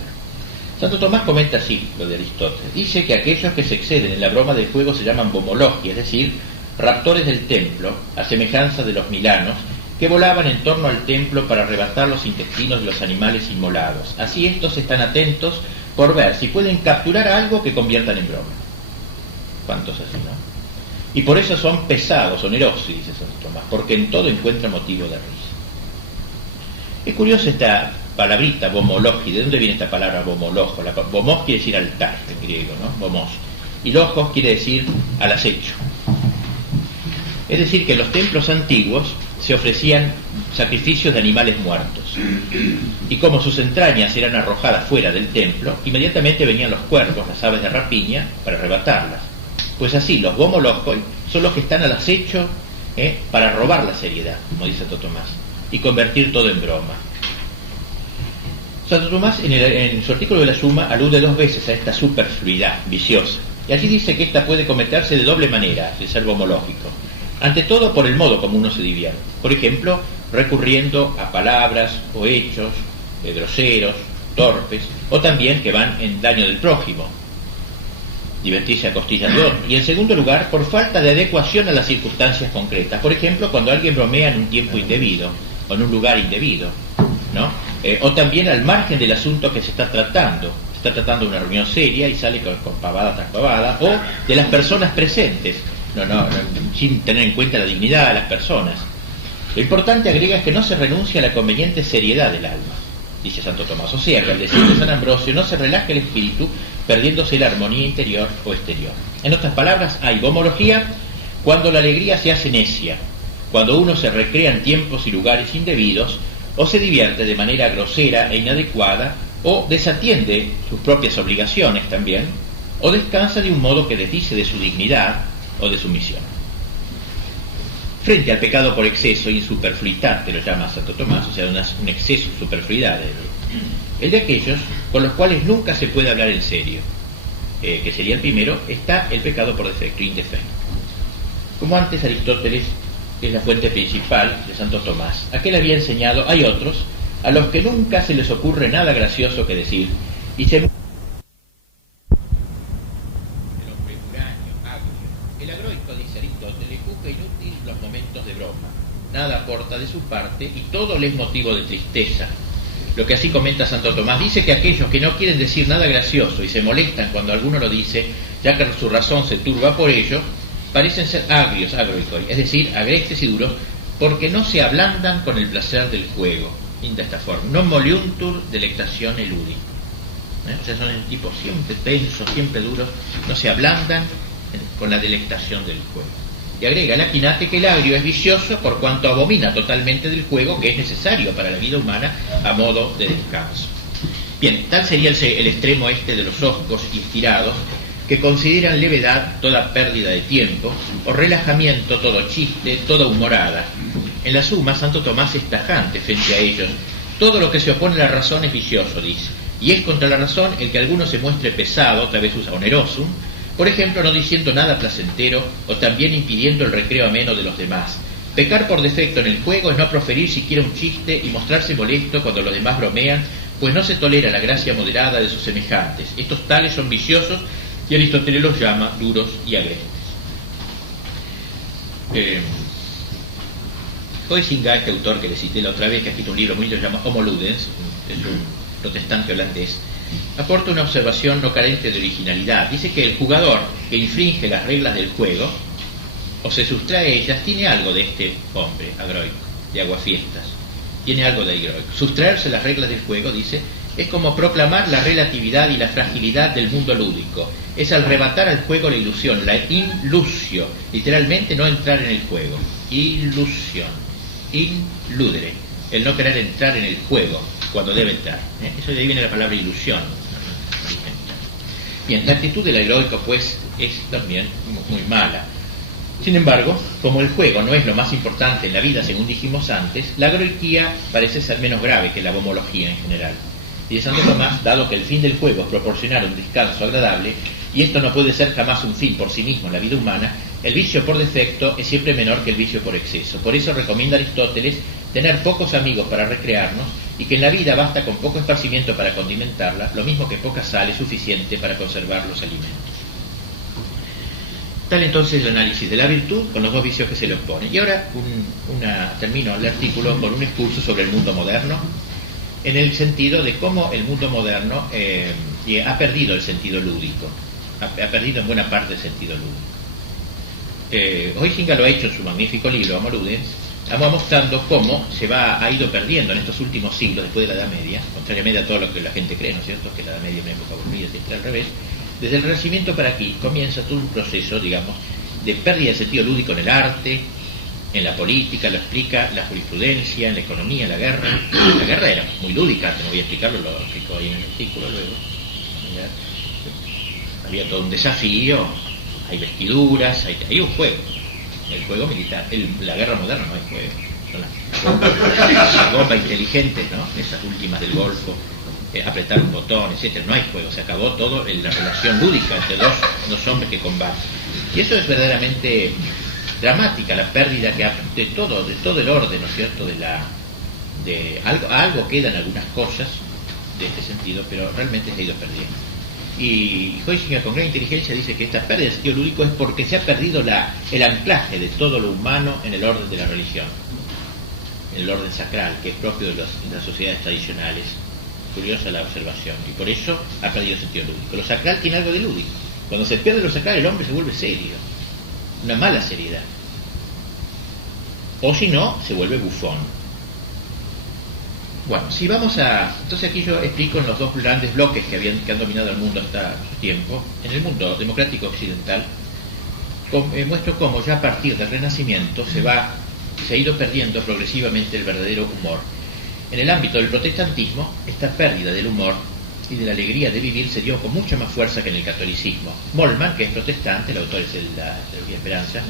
Santo Tomás comenta así lo de Aristóteles. Dice que aquellos que se exceden en la broma del juego se llaman bomologi, es decir, raptores del templo, a semejanza de los milanos, que volaban en torno al templo para arrebatar los intestinos de los animales inmolados. Así estos están atentos por ver si pueden capturar algo que conviertan en broma. ¿Cuántos así, no? Y por eso son pesados, onerosos, dice Santo Tomás, porque en todo encuentra motivo de risa. Es curioso esta palabrita, bomologi. ¿De dónde viene esta palabra bomolojo? Bomos quiere decir altar, en griego, ¿no? Bomos. Y logos quiere decir al acecho. Es decir, que en los templos antiguos se ofrecían sacrificios de animales muertos. Y como sus entrañas eran arrojadas fuera del templo, inmediatamente venían los cuervos, las aves de rapiña, para arrebatarlas. Pues así, los bomologoi son los que están al acecho para robar la seriedad, como dice Santo Tomás, y convertir todo en broma. Santo Tomás, en su artículo de la Suma, alude 2 veces a esta superfluidad viciosa. Y allí dice que esta puede cometerse de doble manera, el ser bomológico. Ante todo, por el modo como uno se divierte. Por ejemplo, recurriendo a palabras o hechos groseros, torpes, o también que van en daño del prójimo, divertirse a costillas de otro. Y en segundo lugar, por falta de adecuación a las circunstancias concretas. Por ejemplo, cuando alguien bromea en un tiempo indebido o en un lugar indebido, ¿no? O también al margen del asunto que se está tratando. Se está tratando una reunión seria y sale con pavada tras pavada, o de las personas presentes, sin tener en cuenta la dignidad de las personas. Lo importante, agrega, es que no se renuncia a la conveniente seriedad del alma, dice Santo Tomás. O sea, que al decir de San Ambrosio, no se relaja el espíritu, perdiéndose la armonía interior o exterior. En otras palabras, hay bomología cuando la alegría se hace necia, cuando uno se recrea en tiempos y lugares indebidos, o se divierte de manera grosera e inadecuada, o desatiende sus propias obligaciones también, o descansa de un modo que desdice de su dignidad o de su misión. Frente al pecado por exceso y superfluidad, que lo llama Santo Tomás, o sea, un exceso, superfluidad, el de aquellos con los cuales nunca se puede hablar en serio, que sería el primero, está el pecado por defecto, indefecto. Como antes Aristóteles es la fuente principal de Santo Tomás, aquel había enseñado, hay otros a los que nunca se les ocurre nada gracioso que decir, y se... El hombre huraño, agrio, el agroico, dice Aristóteles, juzga inútil los momentos de broma, nada aporta de su parte y todo le es motivo de tristeza. Lo que así comenta Santo Tomás, dice que aquellos que no quieren decir nada gracioso y se molestan cuando alguno lo dice, ya que su razón se turba por ello, parecen ser agrios, agroicoi, es decir, agrestes y duros, porque no se ablandan con el placer del juego, de esta forma, non moliuntur delectazione ludi. O sea, son el tipo siempre tensos, siempre duros, no se ablandan con la delectación del juego. Y agrega el Aquinate que el agrio es vicioso por cuanto abomina totalmente del juego que es necesario para la vida humana a modo de descanso. Bien, tal sería el extremo este de los hoscos y estirados, que consideran levedad toda pérdida de tiempo, o relajamiento todo chiste, toda humorada. En la suma, Santo Tomás es tajante frente a ellos. Todo lo que se opone a la razón es vicioso, dice, y es contra la razón el que alguno se muestre pesado, otra vez usa onerosum, por ejemplo, no diciendo nada placentero, o también impidiendo el recreo ameno de los demás. Pecar por defecto en el juego es no proferir siquiera un chiste y mostrarse molesto cuando los demás bromean, pues no se tolera la gracia moderada de sus semejantes. Estos tales son viciosos, y Aristóteles los llama duros y agrestes. Huizinga, este autor que le cité la otra vez, que ha escrito un libro muy lindo, se llama Homo Ludens, es un protestante holandés, aporta una observación no carente de originalidad. Dice que el jugador que infringe las reglas del juego, o se sustrae a ellas, tiene algo de este hombre agroico, de aguafiestas, tiene algo de agroico. Sustraerse las reglas del juego, dice, es como proclamar la relatividad y la fragilidad del mundo lúdico. Es arrebatar al juego la ilusión, la inlusio, literalmente no entrar en el juego. Ilusión, inludere, el no querer entrar en el juego cuando debe entrar. Eso de ahí viene la palabra ilusión. Bien, la actitud del heroico pues es también muy mala. Sin embargo, como el juego no es lo más importante en la vida, según dijimos antes, la heroiquía parece ser menos grave que la bomología en general. Y de Santo Tomás, dado que el fin del juego es proporcionar un descanso agradable, y esto no puede ser jamás un fin por sí mismo en la vida humana, el vicio por defecto es siempre menor que el vicio por exceso. Por eso recomienda Aristóteles tener pocos amigos para recrearnos, y que en la vida basta con poco esparcimiento para condimentarla, lo mismo que poca sal es suficiente para conservar los alimentos. Tal entonces el análisis de la virtud con los dos vicios que se le oponen. Y ahora termino el artículo con un excurso sobre el mundo moderno, en el sentido de cómo el mundo moderno ha perdido el sentido lúdico, ha perdido en buena parte el sentido lúdico. Huizinga lo ha hecho en su magnífico libro, Homo Ludens, mostrando cómo ha ido perdiendo en estos últimos siglos, después de la Edad Media, contrariamente a todo lo que la gente cree, ¿no es cierto?, que la Edad Media es una época aburrida, etc. Al revés. Desde el Renacimiento para aquí comienza todo un proceso, digamos, de pérdida de sentido lúdico en el arte, en la política, lo explica la jurisprudencia, en la economía, en la guerra. La guerra era muy lúdica, no voy a explicarlo, lo explico ahí en el artículo luego. Había todo un desafío, hay vestiduras, hay un juego. El juego militar, la guerra moderna no hay juego. Son las bombas inteligentes, ¿no? Esas últimas del Golfo, apretar un botón, etcétera. No hay juego, se acabó todo en la relación lúdica entre dos hombres que combaten. Y eso es verdaderamente dramática, la pérdida de todo el orden, ¿no es cierto? Algo quedan algunas cosas de este sentido, pero realmente se ha ido perdiendo. Y Huizinga con gran inteligencia dice que esta pérdida de sentido lúdico es porque se ha perdido el anclaje de todo lo humano en el orden de la religión, en el orden sacral, que es propio de las sociedades tradicionales. Curiosa la observación, y por eso ha perdido el sentido lúdico. Lo sacral tiene algo de lúdico. Cuando se pierde lo sacral, el hombre se vuelve serio, una mala seriedad, o si no, se vuelve bufón. Bueno, si vamos entonces aquí yo explico en los dos grandes bloques que han dominado el mundo hasta su tiempo. En el mundo democrático occidental, muestro cómo ya a partir del Renacimiento se ha ido perdiendo progresivamente el verdadero humor. En el ámbito del protestantismo, esta pérdida del humor y de la alegría de vivir se dio con mucha más fuerza que en el catolicismo. Moltmann, que es protestante, el autor es de la Teología Esperanza,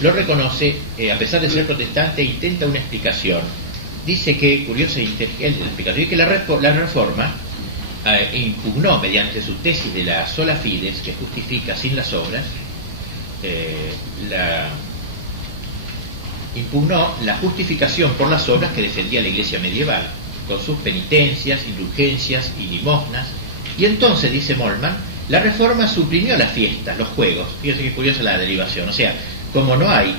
lo reconoce, a pesar de ser protestante, e intenta una explicación. Dice que, curiosa e inteligente la explicación, que la Reforma impugnó mediante su tesis de la sola fides, que justifica sin las obras, impugnó la justificación por las obras que defendía la Iglesia medieval, con sus penitencias, indulgencias y limosnas. Y entonces, dice Moltmann, la Reforma suprimió las fiestas, los juegos. Fíjense qué curiosa la derivación. O sea, como no hay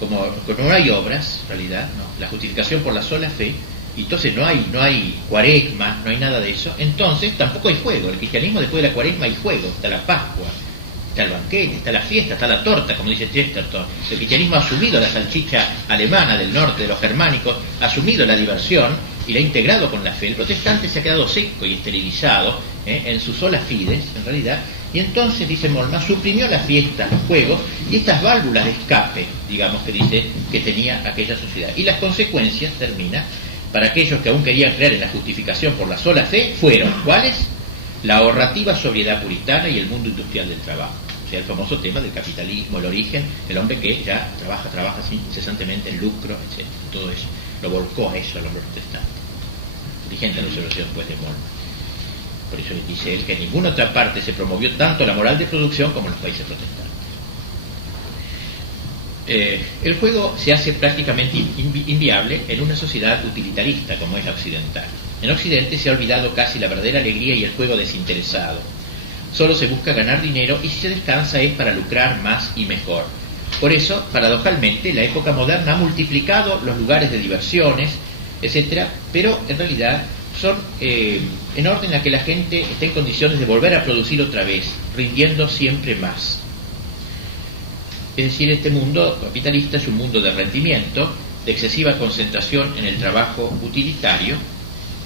como no hay obras, en realidad, ¿no? La justificación por la sola fe, y entonces no hay cuaresma, no hay nada de eso, entonces tampoco hay juego. El cristianismo, después de la cuaresma, hay juego. Está la Pascua, está el banquete, está la fiesta, está la torta, como dice Chesterton. El cristianismo ha asumido la salchicha alemana del norte, de los germánicos, ha asumido la diversión y la ha integrado con la fe. El protestante se ha quedado seco y esterilizado en su sola fides, en realidad, y entonces, dice Moltmann, suprimió las fiestas, los juegos y estas válvulas de escape, digamos, que dice que tenía aquella sociedad. Y las consecuencias, termina, para aquellos que aún querían creer en la justificación por la sola fe, fueron, ¿cuáles? La ahorrativa sobriedad puritana y el mundo industrial del trabajo. O sea, el famoso tema del capitalismo, el origen, el hombre que ya trabaja incesantemente en lucro, etc. Todo eso lo volcó a eso al hombre protestante. Inteligente la observación después de Moltmann. Por eso dice él que en ninguna otra parte se promovió tanto la moral de producción como en los países protestantes. El juego se hace prácticamente inviable en una sociedad utilitarista como es la occidental. En Occidente se ha olvidado casi la verdadera alegría y el juego desinteresado. Solo se busca ganar dinero y si se descansa es para lucrar más y mejor. Por eso, paradojalmente, la época moderna ha multiplicado los lugares de diversiones, etc., pero en realidad son en orden a que la gente esté en condiciones de volver a producir otra vez, rindiendo siempre más. Es decir, este mundo capitalista es un mundo de rendimiento, de excesiva concentración en el trabajo utilitario,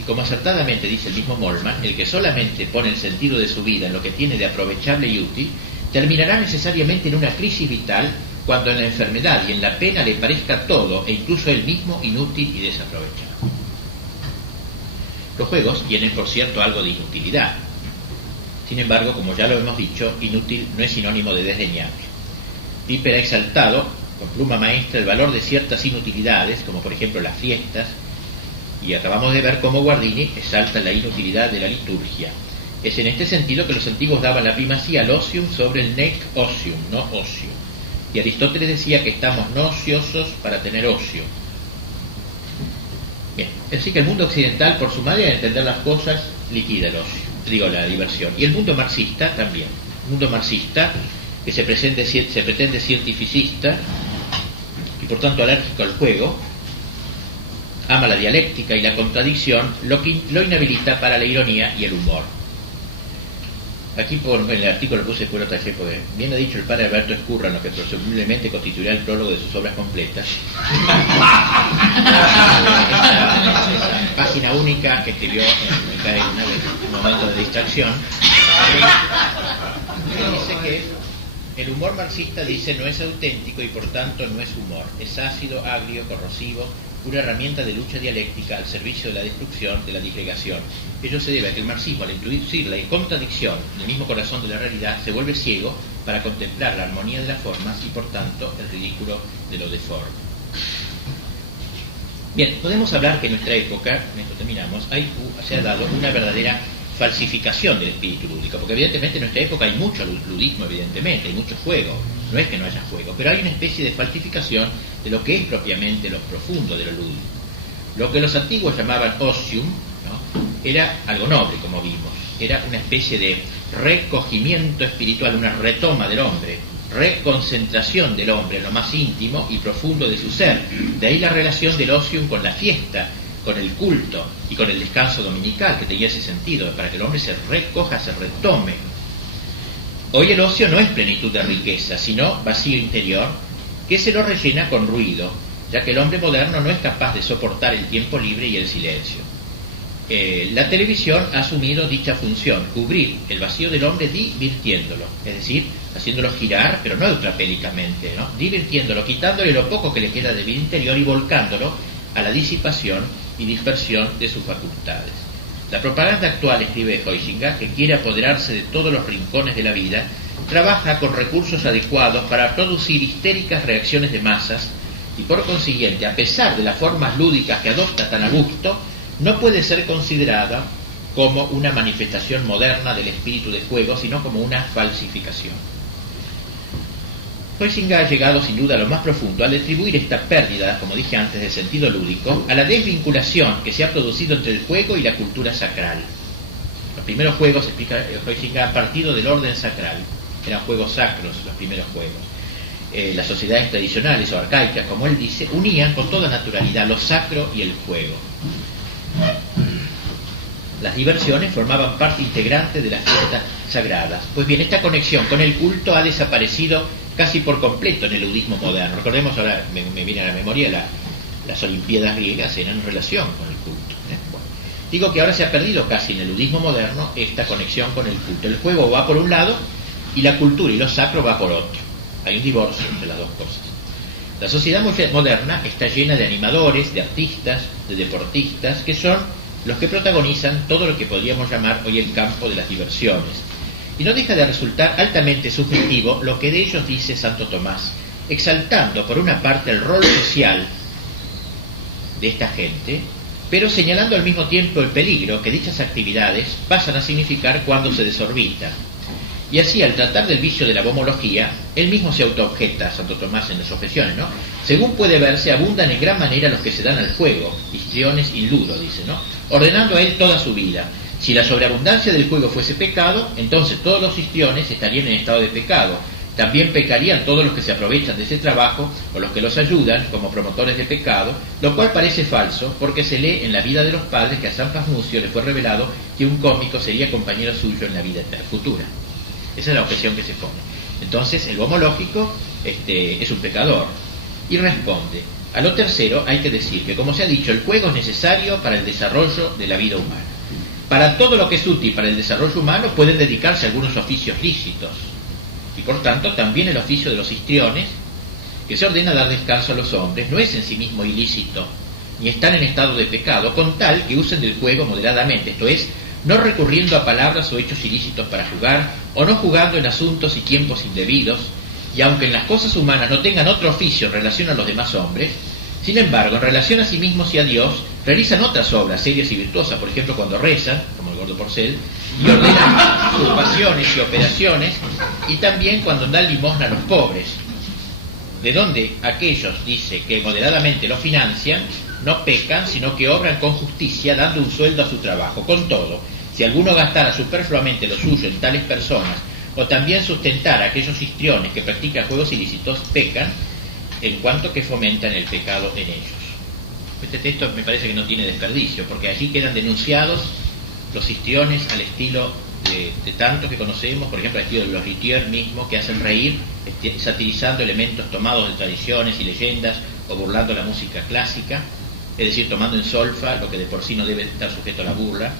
y como acertadamente dice el mismo Moltmann, el que solamente pone el sentido de su vida en lo que tiene de aprovechable y útil, terminará necesariamente en una crisis vital cuando en la enfermedad y en la pena le parezca todo, e incluso él mismo, inútil y desaprovechado. Los juegos tienen, por cierto, algo de inutilidad. Sin embargo, como ya lo hemos dicho, inútil no es sinónimo de desdeñable. Piper ha exaltado, con pluma maestra, el valor de ciertas inutilidades, como por ejemplo las fiestas, y acabamos de ver cómo Guardini exalta la inutilidad de la liturgia. Es en este sentido que los antiguos daban la primacía al ocium sobre el nec ocium, no ocio. Y Aristóteles decía que estamos no ociosos para tener ocio. Bien, es decir que el mundo occidental, por su manera de entender las cosas, liquida el ocio, la diversión. Y el mundo marxista también. El mundo marxista, que se pretende cientificista y por tanto alérgico al juego, ama la dialéctica y la contradicción, lo inhabilita para la ironía y el humor. Aquí en el artículo puse puro taller porque bien ha dicho el padre Alberto Escurrano, que presumiblemente constituirá el prólogo de sus obras completas. Esa página única que escribió me cae una vez, un momento de distracción. Dice que el humor marxista, dice, no es auténtico y por tanto no es humor. Es ácido, agrio, corrosivo, una herramienta de lucha dialéctica al servicio de la destrucción, de la disgregación. Ello se debe a que el marxismo, al introducir la contradicción en el mismo corazón de la realidad, se vuelve ciego para contemplar la armonía de las formas y por tanto el ridículo de lo deforme. Bien, podemos hablar que en nuestra época, con esto terminamos, se ha dado una verdadera falsificación del espíritu lúdico, porque evidentemente en nuestra época hay mucho ludismo, evidentemente, hay mucho juego, no es que no haya juego, pero hay una especie de falsificación de lo que es propiamente lo profundo de lo lúdico. Lo que los antiguos llamaban ocium, ¿no?, era algo noble, como vimos, era una especie de recogimiento espiritual, una retoma del hombre, reconcentración del hombre en lo más íntimo y profundo de su ser. De ahí la relación del ocium con la fiesta, con el culto y con el descanso dominical, que tenía ese sentido, para que el hombre se recoja, se retome. Hoy el ocio no es plenitud de riqueza, sino vacío interior, que se lo rellena con ruido, ya que el hombre moderno no es capaz de soportar el tiempo libre y el silencio. La televisión ha asumido dicha función, cubrir el vacío del hombre divirtiéndolo, es decir, haciéndolo girar, pero no ultrapélicamente, ¿no? Divirtiéndolo, quitándole lo poco que le queda de vida interior y volcándolo a la disipación y dispersión de sus facultades. La propaganda actual, escribe Huizinga, que quiere apoderarse de todos los rincones de la vida, trabaja con recursos adecuados para producir histéricas reacciones de masas y, por consiguiente, a pesar de las formas lúdicas que adopta tan a gusto, no puede ser considerada como una manifestación moderna del espíritu de juego, sino como una falsificación. Huizinga ha llegado sin duda a lo más profundo al atribuir esta pérdida, como dije antes, del sentido lúdico, a la desvinculación que se ha producido entre el juego y la cultura sacral. Los primeros juegos, explica Huizinga, han partido del orden sacral, eran juegos sacros los primeros juegos. Las sociedades tradicionales o arcaicas, como él dice, unían con toda naturalidad lo sacro y el juego. Las diversiones formaban parte integrante de las fiestas sagradas. Pues bien, esta conexión con el culto ha desaparecido casi por completo en el ludismo moderno. Recordemos, ahora me viene a la memoria, las Olimpiadas griegas eran en relación con el culto. Bueno, digo que ahora se ha perdido casi en el ludismo moderno esta conexión con el culto. El juego va por un lado y la cultura y lo sacro va por otro. Hay un divorcio entre las dos cosas. La sociedad moderna está llena de animadores, de artistas, de deportistas, que son los que protagonizan todo lo que podríamos llamar hoy el campo de las diversiones. Y no deja de resultar altamente subjetivo lo que de ellos dice Santo Tomás, exaltando por una parte el rol social de esta gente, pero señalando al mismo tiempo el peligro que dichas actividades pasan a significar cuando se desorbitan. Y así, al tratar del vicio de la bomología, él mismo se autoobjeta, Santo Tomás, en las objeciones, ¿no? Según puede verse, abundan en gran manera los que se dan al juego, histriones in ludo, dice, ¿no? Ordenando a él toda su vida. Si la sobreabundancia del juego fuese pecado, entonces todos los histriones estarían en estado de pecado. También pecarían todos los que se aprovechan de ese trabajo o los que los ayudan como promotores de pecado, lo cual parece falso porque se lee en la vida de los padres que a San Pasmucio le fue revelado que un cómico sería compañero suyo en la vida futura. Esa es la objeción que se pone. Entonces, el bomológico es un pecador. Y responde, a lo tercero hay que decir que, como se ha dicho, el juego es necesario para el desarrollo de la vida humana. Para todo lo que es útil para el desarrollo humano pueden dedicarse algunos oficios lícitos. Y por tanto, también el oficio de los histriones, que se ordena dar descanso a los hombres, no es en sí mismo ilícito, ni están en estado de pecado, con tal que usen del juego moderadamente, esto es, no recurriendo a palabras o hechos ilícitos para jugar, o no jugando en asuntos y tiempos indebidos, y aunque en las cosas humanas no tengan otro oficio en relación a los demás hombres, sin embargo, en relación a sí mismos y a Dios, realizan otras obras serias y virtuosas, por ejemplo, cuando rezan, como el gordo Porcel, y ordenan sus pasiones y operaciones, y también cuando dan limosna a los pobres, de donde aquellos, dice, que moderadamente lo financian, no pecan, sino que obran con justicia, dando un sueldo a su trabajo. Con todo, si alguno gastara superfluamente lo suyo en tales personas, o también sustentara a aquellos histriones que practican juegos ilícitos, pecan, en cuanto que fomentan el pecado en ellos. Este texto me parece que no tiene desperdicio, porque allí quedan denunciados los histriones al estilo de tantos que conocemos, por ejemplo, al estilo de los luthiers mismos, que hacen reír, satirizando elementos tomados de tradiciones y leyendas, o burlando la música clásica, es decir, tomando en solfa lo que de por sí no debe estar sujeto a la burla.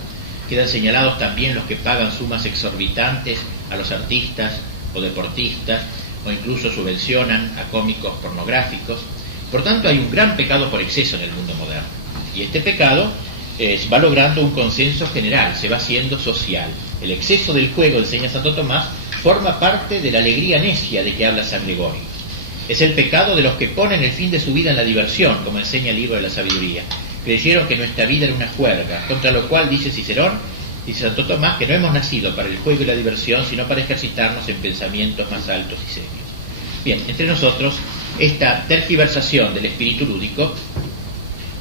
Quedan señalados también los que pagan sumas exorbitantes a los artistas o deportistas, o incluso subvencionan a cómicos pornográficos. Por tanto, hay un gran pecado por exceso en el mundo moderno. Y este pecado va logrando un consenso general, se va haciendo social. El exceso del juego, enseña Santo Tomás, forma parte de la alegría necia de que habla San Gregorio. Es el pecado de los que ponen el fin de su vida en la diversión, como enseña el libro de la sabiduría. Creyeron que nuestra vida era una juerga, contra lo cual dice Cicerón, dice Santo Tomás, que no hemos nacido para el juego y la diversión, sino para ejercitarnos en pensamientos más altos y serios. Bien, entre nosotros, esta tergiversación del espíritu lúdico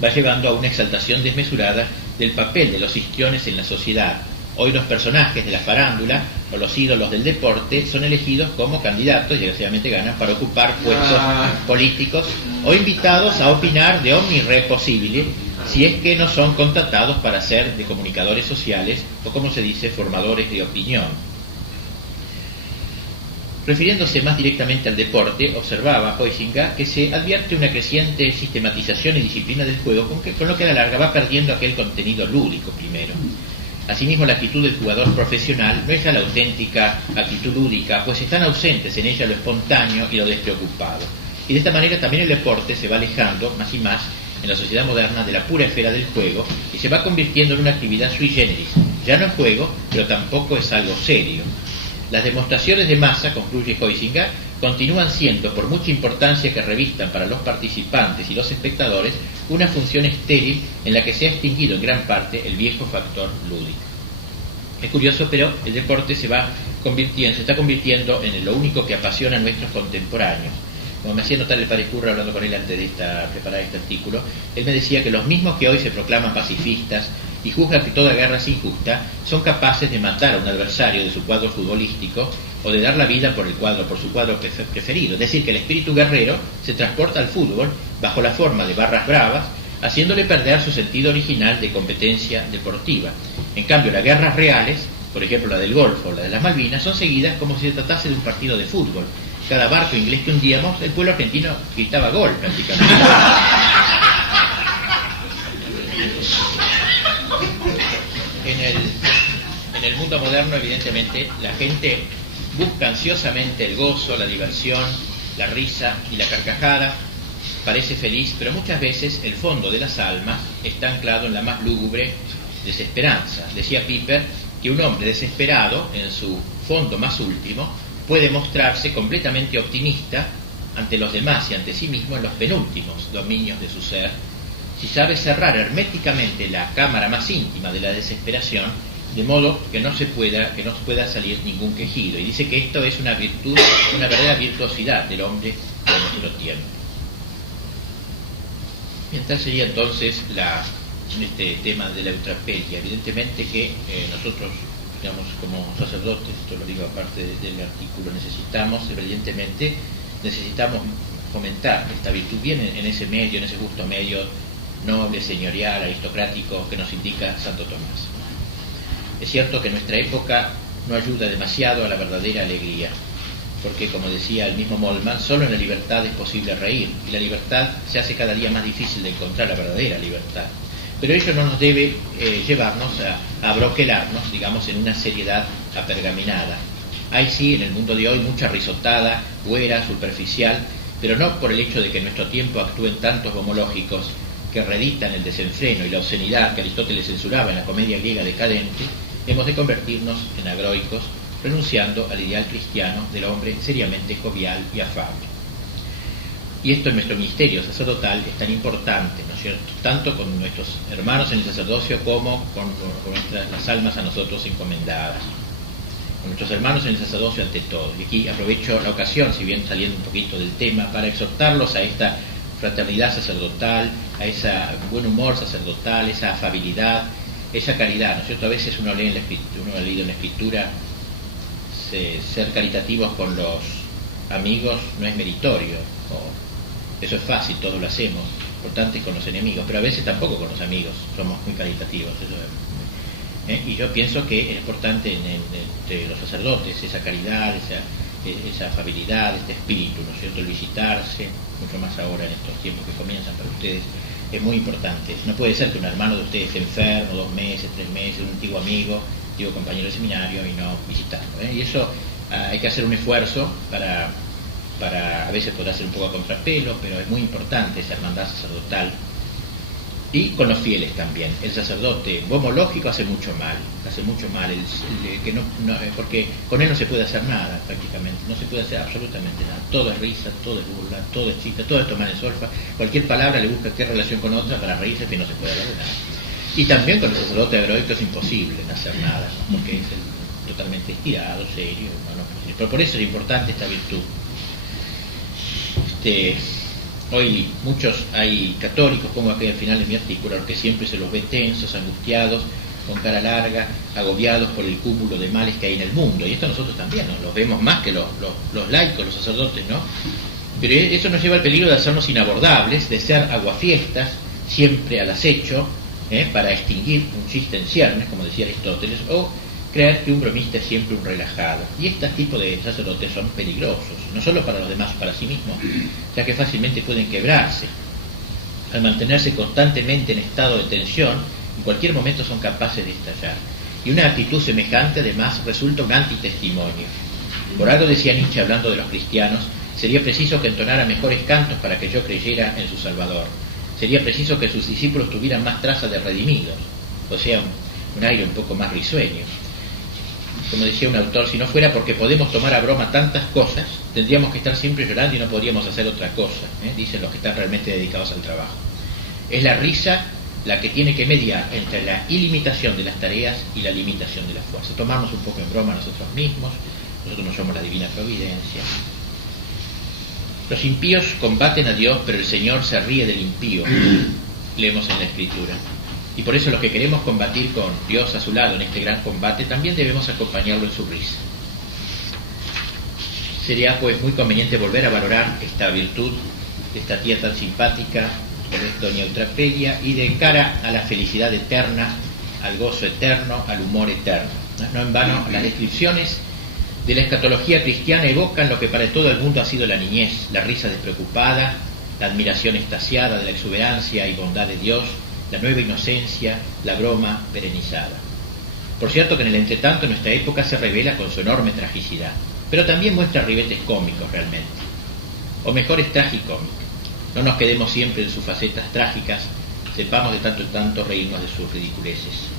va llevando a una exaltación desmesurada del papel de los histriones en la sociedad. Hoy los personajes de la farándula o los ídolos del deporte son elegidos como candidatos, y desgraciadamente ganan, para ocupar puestos políticos o invitados a opinar de omni re possibile, si es que no son contratados para ser de comunicadores sociales o, como se dice, formadores de opinión. Refiriéndose más directamente al deporte, observaba Huizinga que se advierte una creciente sistematización y disciplina del juego, con lo que a la larga va perdiendo aquel contenido lúdico primero. Asimismo, la actitud del jugador profesional no es ya la auténtica actitud lúdica, pues están ausentes en ella lo espontáneo y lo despreocupado. Y de esta manera también el deporte se va alejando más y más en la sociedad moderna de la pura esfera del juego y se va convirtiendo en una actividad sui generis. Ya no es juego, pero tampoco es algo serio. Las demostraciones de masa, concluye Huizinga, continúan siendo, por mucha importancia que revistan para los participantes y los espectadores, una función estéril en la que se ha extinguido en gran parte el viejo factor lúdico. Es curioso, pero el deporte se está convirtiendo en lo único que apasiona a nuestros contemporáneos. Como me hacía notar el padre Curra hablando con él antes de preparar este artículo, él me decía que los mismos que hoy se proclaman pacifistas y juzgan que toda guerra es injusta, son capaces de matar a un adversario de su cuadro futbolístico o de dar la vida por su cuadro preferido. Es decir, que el espíritu guerrero se transporta al fútbol bajo la forma de barras bravas, haciéndole perder su sentido original de competencia deportiva. En cambio, las guerras reales, por ejemplo la del Golfo o la de las Malvinas, son seguidas como si se tratase de un partido de fútbol. Cada barco inglés que hundíamos, el pueblo argentino gritaba gol prácticamente. En el mundo moderno, evidentemente, la gente busca ansiosamente el gozo, la diversión, la risa y la carcajada. Parece feliz, pero muchas veces el fondo de las almas está anclado en la más lúgubre desesperanza. Decía Piper que un hombre desesperado, en su fondo más último, puede mostrarse completamente optimista ante los demás y ante sí mismo en los penúltimos dominios de su ser, si sabe cerrar herméticamente la cámara más íntima de la desesperación, de modo que no pueda salir ningún quejido. Y dice que esto es una virtud, una verdadera virtuosidad del hombre de nuestro tiempo. Bien, tal sería entonces este tema de la eutrapelia. Evidentemente que nosotros, digamos, como sacerdotes, esto lo digo aparte del artículo, necesitamos fomentar esta virtud bien en ese medio, en ese justo medio noble, señorial, aristocrático que nos indica Santo Tomás. Es cierto que nuestra época no ayuda demasiado a la verdadera alegría, porque, como decía el mismo Moltmann, solo en la libertad es posible reír, y la libertad se hace cada día más difícil de encontrar, la verdadera libertad. Pero ello no nos debe llevarnos a broquelarnos, digamos, en una seriedad apergaminada. Hay sí en el mundo de hoy mucha risotada, güera, superficial, pero no por el hecho de que en nuestro tiempo actúen tantos homológicos que reeditan el desenfreno y la obscenidad que Aristóteles censuraba en la comedia griega decadente. Hemos de convertirnos en agroicos, renunciando al ideal cristiano del hombre seriamente jovial y afable. Y esto en nuestro ministerio sacerdotal es tan importante, ¿no es cierto?, tanto con nuestros hermanos en el sacerdocio como con las almas a nosotros encomendadas, con nuestros hermanos en el sacerdocio ante todo. Y aquí aprovecho la ocasión, si bien saliendo un poquito del tema, para exhortarlos a esta fraternidad sacerdotal, a ese buen humor sacerdotal, esa afabilidad, esa caridad, ¿no es cierto? A veces uno ha leído en la Escritura, ser caritativos con los amigos no es meritorio, eso es fácil, todos lo hacemos, importante con los enemigos, pero a veces tampoco con los amigos somos muy caritativos. Y yo pienso que es importante entre los sacerdotes esa caridad, esa afabilidad, este espíritu, ¿no es cierto?, el visitarse, mucho más ahora en estos tiempos que comienzan para ustedes, es muy importante. No puede ser que un hermano de ustedes esté enfermo 2 meses, 3 meses, un antiguo amigo, compañero de seminario, y no visitarlo. Y eso hay que hacer un esfuerzo para a veces podrá ser un poco a contrapelo, pero es muy importante esa hermandad sacerdotal. Y con los fieles también. El sacerdote homológico hace mucho mal, porque con él no se puede hacer nada prácticamente, no se puede hacer absolutamente nada. Todo es risa, todo es burla, todo es chiste, todo es tomar en solfa. Cualquier palabra le busca qué relación con otra para reírse, que no se puede hablar de nada. Y también con el sacerdote agroico es imposible no hacer nada, ¿no?, porque es totalmente estirado, serio, ¿no? Pero por eso es importante esta virtud. Hoy hay católicos, como aquí al final de mi artículo, a los que siempre se los ve tensos, angustiados, con cara larga, agobiados por el cúmulo de males que hay en el mundo. Y esto nosotros también, ¿no?, los vemos más que los laicos, los sacerdotes, ¿no? Pero eso nos lleva al peligro de hacernos inabordables, de ser aguafiestas, siempre al acecho, para extinguir un chiste en ciernes, como decía Aristóteles, o creer que un bromista es siempre un relajado. Y este tipo de sacerdotes son peligrosos, no solo para los demás, para sí mismos, ya que fácilmente pueden quebrarse. Al mantenerse constantemente en estado de tensión, en cualquier momento son capaces de estallar. Y una actitud semejante además resulta un antitestimonio. Por algo decía Nietzsche, hablando de los cristianos, sería preciso que entonara mejores cantos para que yo creyera en su Salvador. Sería preciso que sus discípulos tuvieran más traza de redimidos, o sea, un aire un poco más risueño. Como decía un autor, si no fuera porque podemos tomar a broma tantas cosas, tendríamos que estar siempre llorando y no podríamos hacer otra cosa, dicen los que están realmente dedicados al trabajo. Es la risa la que tiene que mediar entre la ilimitación de las tareas y la limitación de la fuerza. Tomarnos un poco en broma a nosotros mismos, nosotros no somos la divina providencia. Los impíos combaten a Dios, pero el Señor se ríe del impío, leemos en la Escritura. Y por eso los que queremos combatir con Dios a su lado en este gran combate, también debemos acompañarlo en su risa. Sería pues muy conveniente volver a valorar esta virtud de esta tía tan simpática, doña Eutrapedia, y de cara a la felicidad eterna, al gozo eterno, al humor eterno. No en vano las descripciones de la escatología cristiana evocan lo que para todo el mundo ha sido la niñez, la risa despreocupada, la admiración extasiada de la exuberancia y bondad de Dios, la nueva inocencia, la broma perenizada. Por cierto que en el entretanto nuestra época se revela con su enorme tragicidad, pero también muestra ribetes cómicos realmente, o mejor es tragicómica. No nos quedemos siempre en sus facetas trágicas, sepamos de tanto en tanto reírnos de sus ridiculeces.